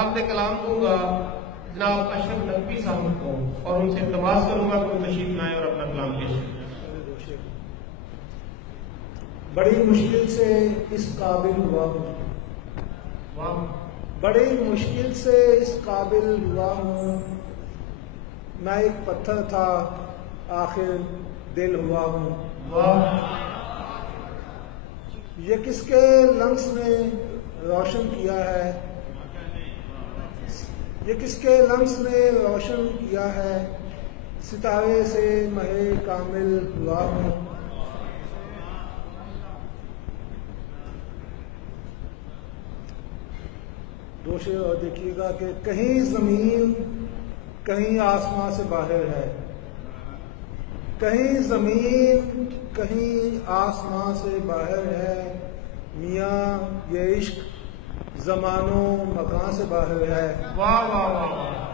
खिताब कलाम दूंगा जनाब अशरफ नकवी साहब को और उनसे इल्तमास करूंगा कि वो तशरीफ लाएं और अपना कलाम पेश करें। बड़ी मुश्किल से इस काबिल हुआ हूँ, बड़ी मुश्किल से इस काबिल हुआ हूँ। मैं एक पत्थर था आखिर दिल हुआ हूँ। ये किसके लम्स ने रोशन किया है, ये किसके लम्स ने रोशन किया है। सितारे से महे कामिल हुआ हूँ। दो शेर और देखिएगा कि कहीं जमीन कहीं आसमां से बाहर है, कहीं जमीन कहीं आसमां से बाहर है। मियाँ ये इश्क ज़मानो मकान से बाहर है। वाह वाह वाह,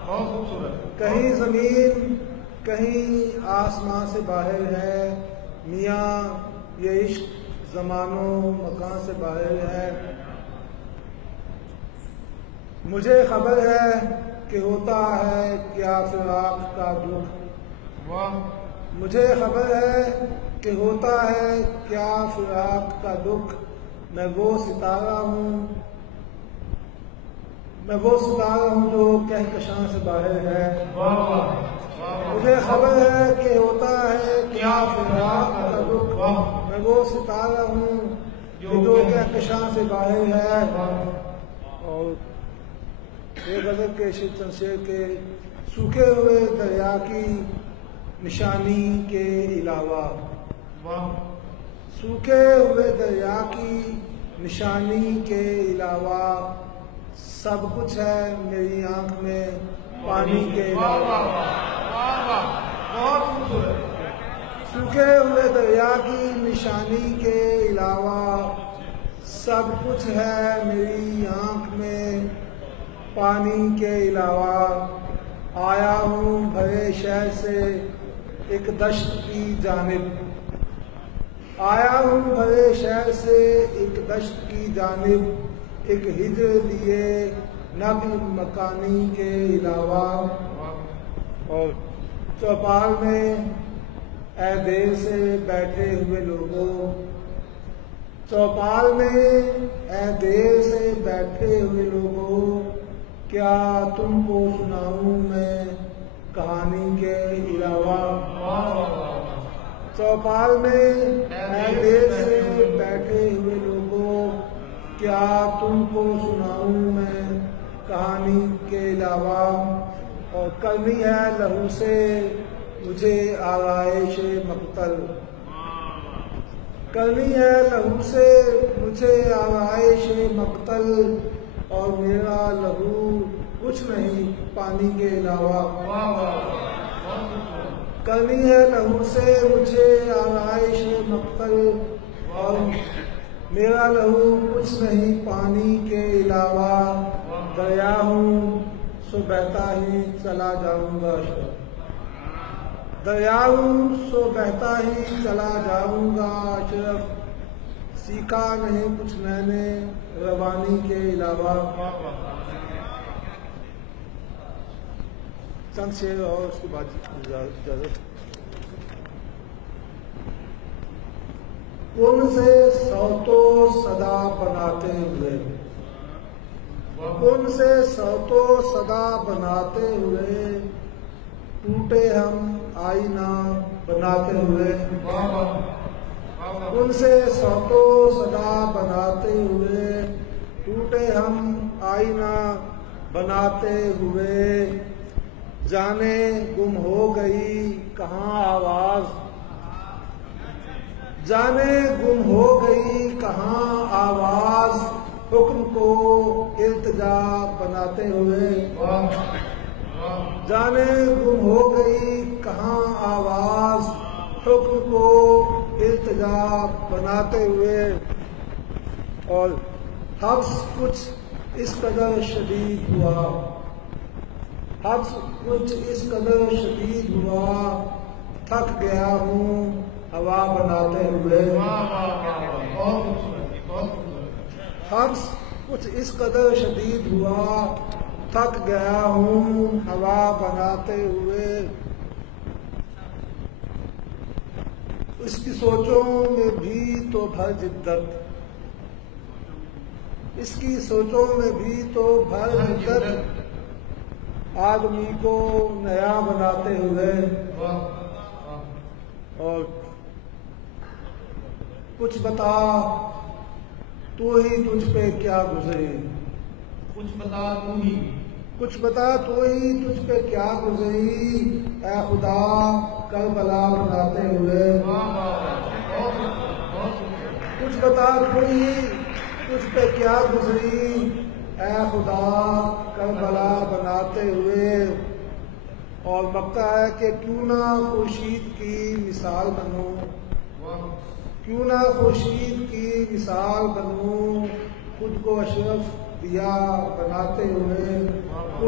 बहुत खूबसूरत। कहीं जमीन कहीं आसमां से बाहर है। मियाँ ये इश्क ज़मानो मकान से बाहर है। मुझे खबर है कि होता है क्या फिराक का दुख। वाह। मुझे खबर है कि होता है क्या फिराक का दुख। मैं वो सितारा हूँ, मैं वो सितारा हूँ जो कहकशां से बाहर है। वाह वाह। मुझे खबर है कि होता है क्या फिराक का दुख। मैं वो सितारा हूँ जो कहकशां से बाहर है। और एक गजल के शेर के सूखे हुए दरिया की निशानी के अलावा, सूखे हुए दरिया की निशानी के अलावा सब कुछ है मेरी आंख में पानी के अलावा। बहुत खूबसूरत। सूखे हुए दरिया की निशानी के अलावा सब कुछ है मेरी आंख में पानी के अलावा। आया हूँ भरे शहर से एक दश्त की जानिब, आया हूँ भरे शहर से एक दश्त की जानिब। एक हिजर लिए नक्ल मकानी के अलावा। और चौपाल में ऐ देर से बैठे हुए लोगों, चौपाल में ऐ देर से बैठे हुए लोगों, क्या तुमको सुनाऊं मैं कहानी के अलावा। चौपाल में ऐ देर से बैठे हुए लोगों, क्या तुमको सुनाऊं मैं कहानी के अलावा। और करनी है लहू से मुझे आराइश मक्तल, करनी है लहू से मुझे आराइश मक्तल। और मेरा लहू कुछ नहीं पानी के अलावा। करनी है लहू से मुझे आराइश मक्तल। और मेरा लहू कुछ नहीं पानी के अलावा। दरिया हूँ सो बहता ही चला जाऊंगा, दरिया हूँ सो बहता ही चला जाऊंगा। अशरफ सीखा नहीं कुछ मैंने रवानी के अलावा। चंद शेर और उसके बाद इजाजत। उनसे सौतो सदा बनाते हुए, उनसे सौतो सदा बनाते हुए, टूटे हम आईना बनाते हुए। उनसे सौतो सदा बनाते हुए, टूटे हम आईना बनाते हुए। जाने गुम हो गई कहाँ आवाज, जाने गुम हो गई कहाँ आवाज। हुक्म को इल्तिजा बनाते हुए, जाने गुम हो गई कहाँ आवाज। हुक्म को इल्तिजा बनाते हुए। और हफ्स कुछ इस कदर शदीद हुआ, हफ्स कुछ इस कदर शदीद हुआ, थक गया हूँ हवा बनाते हुए। हफ्स कुछ इस कदर शदीद हुआ, थक गया हूँ हवा बनाते हुए। इसकी सोचों में भी तो भर जिद्दत, इसकी सोचों में भी तो भर जिद्दत, आदमी को नया बनाते हुए। और कुछ बता तू ही तुझ पे क्या गुजरी, कुछ बता तू ही, कुछ बता तू ही तुझ पे क्या गुजरी, ऐ खुदा करबला बनाते हुए। कुछ बता तू ही तुझ पे क्या गुजरी, ऐ खुदा करबला बनाते हुए। और लगता है कि क्यों ना खुर्शीद की मिसाल बनूं, क्यों ना खुर्शीद की मिसाल बनूं, खुद को अशरफ दिया बनाते हुए,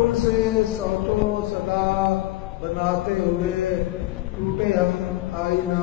उनसे सौतो सदा बनाते हुए, टूटे हम आईना